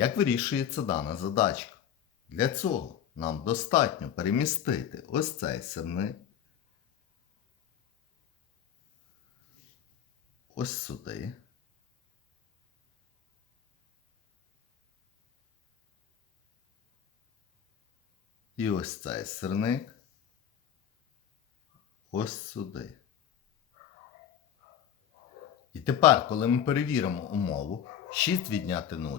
Як вирішується дана задачка? Для цього нам достатньо перемістити ось цей сирник ось сюди. І ось цей сирник ось сюди. І тепер, коли ми перевіримо умову, 6 відняти 0